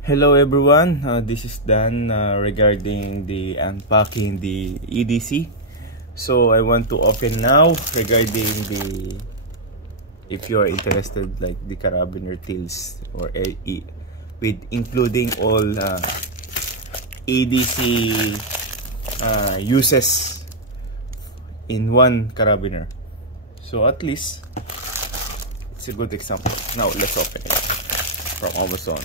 Hello everyone, this is Dan regarding the unpacking the EDC. So I want to open now regarding the, if you are interested, like the Carabiner tills or AE with including all EDC uses in one Carabiner. So at least it's a good example. Now let's open it from Amazon.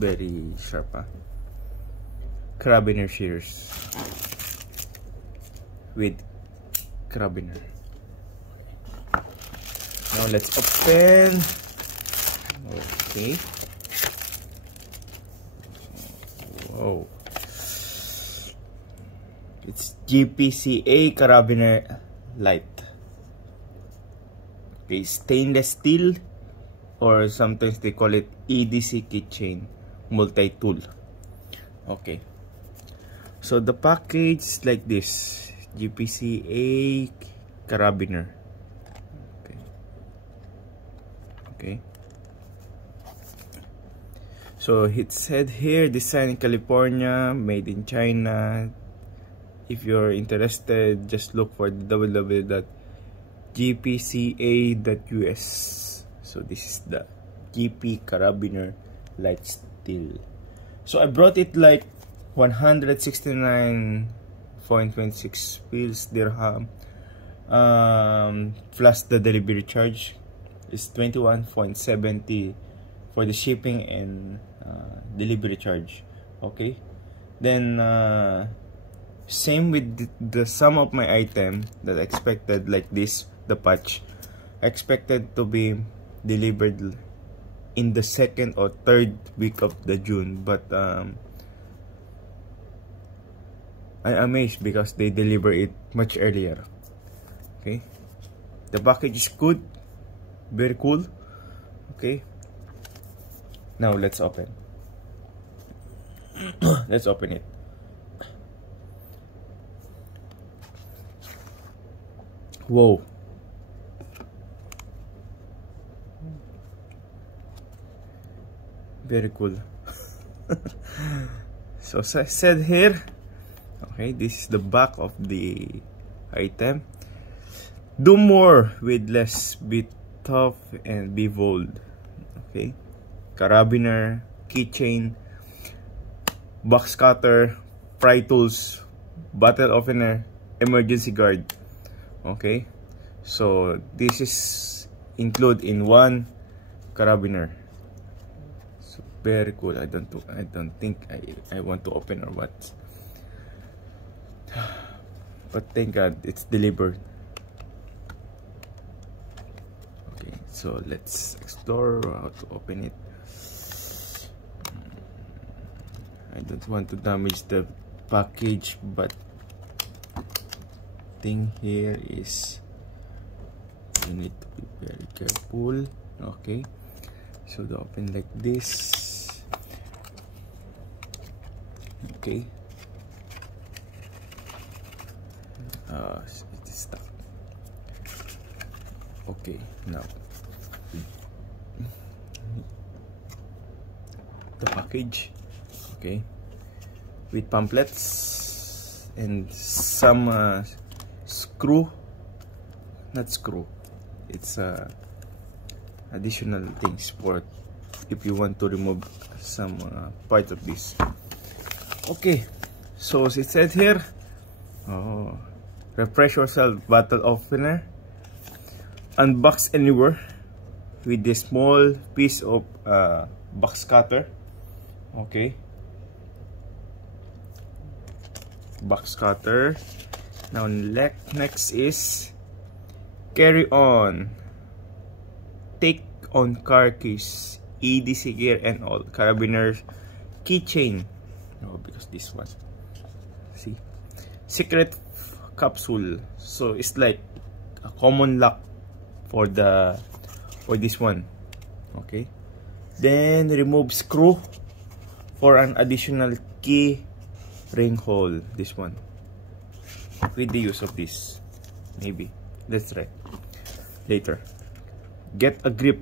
Very sharp, huh? Carabiner shears with Carabiner. Now let's open. Okay. Whoa. It's GPCA Carabiner LITE. Okay, stainless steel, or sometimes they call it EDC keychain multi-tool. Okay, so the package is like this: GPCA Carabiner. Okay, so it said here, designed in California, made in China. If you're interested, just look for www.gpca.us. So this is the GP Carabiner LITE steel. So I brought it like 169.26 Fils dirham. Plus the delivery charge is 21.70 for the shipping and delivery charge. Okay, then same with the sum of my item that I expected, like this, the patch, I expected to be delivered in the 2nd or 3rd week of the June, but I'm amazed because they deliver it much earlier. Okay, the package is good, very cool. Okay, now let's open. Let's open it. Whoa. Very cool. So as I said here, okay, this is the back of the item. Do more with less, be tough and be bold. Okay, Carabiner, keychain, box cutter, pry tools, bottle opener, emergency guard. Okay, so this is included in one Carabiner. So very cool. I don't think I want to open or what, but thank God it's delivered. Okay, so let's explore how to open it. I don't want to damage the package, but thing here is you need to be very careful. Okay, so they open like this. Okay, it is stuck. Okay, now the package. Okay, with pamphlets and some it's additional things for if you want to remove some part of this. Okay, so as it said here, refresh yourself bottle opener, unbox anywhere with this small piece of box cutter. Okay, box cutter. Now next is carry on, take on car keys, EDC gear and all, Carabiner keychain. No, because this one, see, secret capsule. So it's like a common lock for this one. Okay, then remove screw for an additional key ring hole. This one, with the use of this, maybe let's try later. get a grip,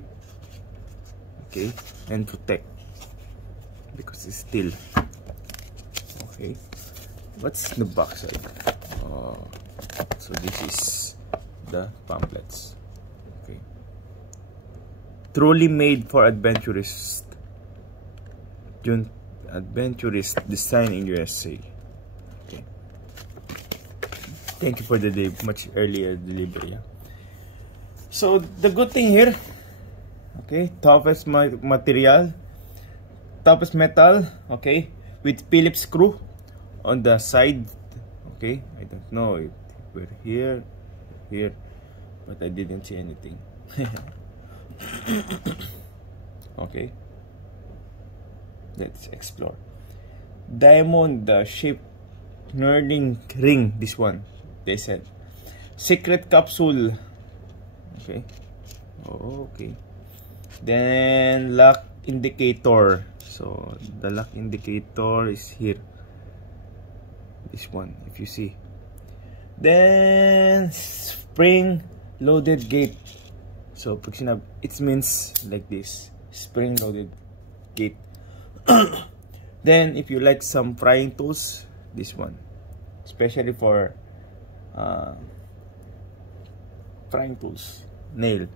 okay, and protect because it's steel. Okay, what's in the backside? So this is the pamphlets. Okay, truly made for adventurous design in USA. Okay, thank you for the much earlier delivery. Yeah? So the good thing here, okay, toughest material, toughest metal, okay, with Phillips screw on the side. Okay, I don't know if we're here, but I didn't see anything. Okay, let's explore. Diamond shaped knurling ring. This one, they said. Secret capsule. Okay. Oh, okay. Then lock indicator. So the lock indicator is here. This one, if you see. Then spring loaded gate. So it means like this, spring loaded gate. Then if you like some prying tools, this one, especially for prying tools, nail.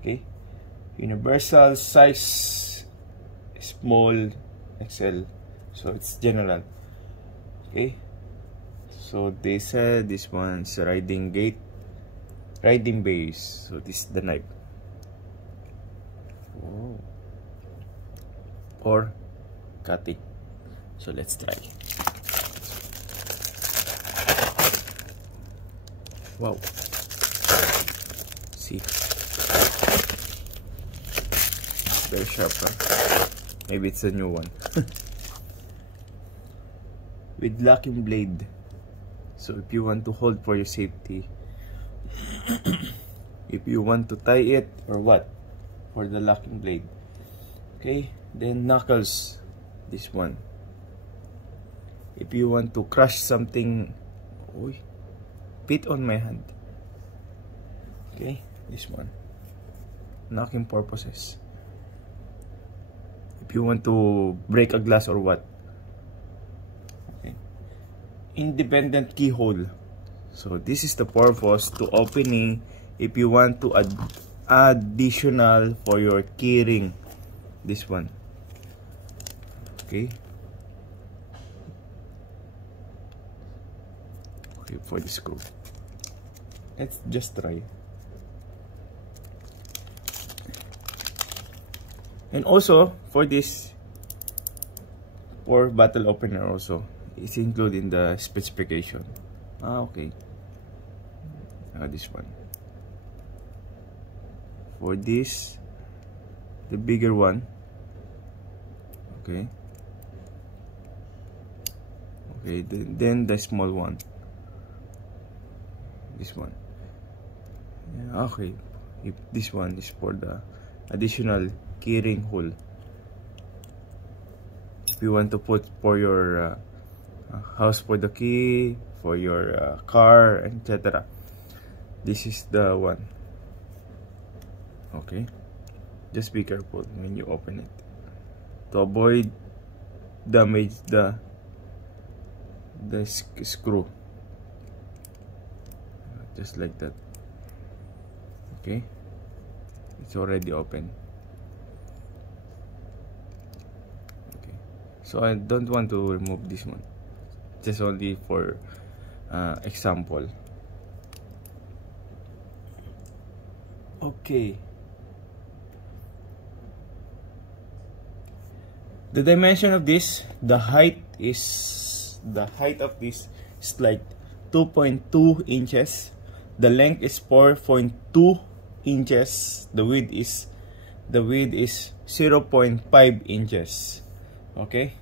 Okay, universal size, small, XL. So it's general. Okay, so they said this one's riding base. So this is the knife. Oh. Or cutting. So let's try. Wow. See, very sharp, huh? Maybe it's a new one. With locking blade. So if you want to hold for your safety, if you want to tie it or what, for the locking blade. Okay, then knuckles, this one. If you want to crush something, fit on my hand. Okay, this one, knocking purposes. If you want to break a glass or what. Independent keyhole. So this is the purpose to opening if you want to add additional for your keyring. This one. Okay. Okay, for the screw. Let's just try. And also for this, for bottle opener also. It's included in the specification. Okay. This one. For this, the bigger one. Okay. Okay. Then the small one. This one. Yeah, okay. If this one is for the additional keyring hole. If you want to put for your house, for the key, for your car, etc. This is the one. Okay, just be careful when you open it to avoid damage the screw, just like that. Okay, it's already open. Okay, so I don't want to remove this one, just only for example. Okay, the dimension of this, the height of this is like 2.2 inches. The length is 4.2 inches. The width is 0.5 inches. Okay,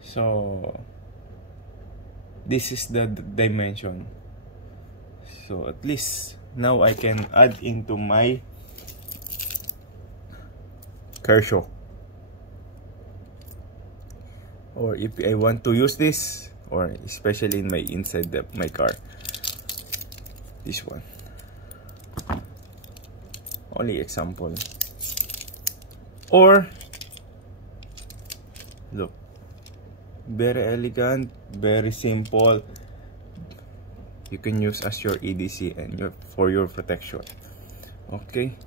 so this is the dimension. So at least now I can add into my Kershaw, or if I want to use this, or especially in my inside my car, this one. only example. Or look, very elegant, very simple. You can use as your EDC and for your protection. Okay.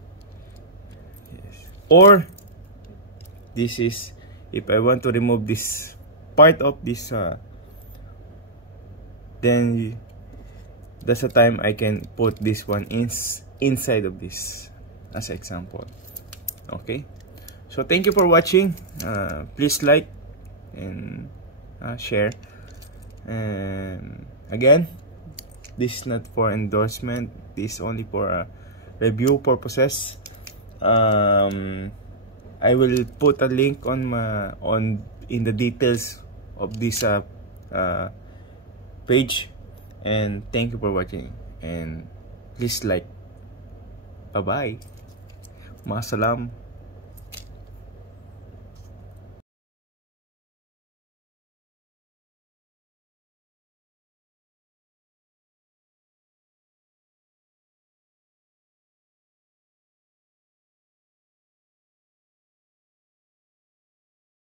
Yes. Or this is, if I want to remove this part of this, then that's the time I can put this one inside of this as an example. Okay. So thank you for watching. Please like and share. And again, this is not for endorsement. This is only for review purposes. I will put a link on in the details of this page. And thank you for watching. And please like. Bye bye. Maasalam.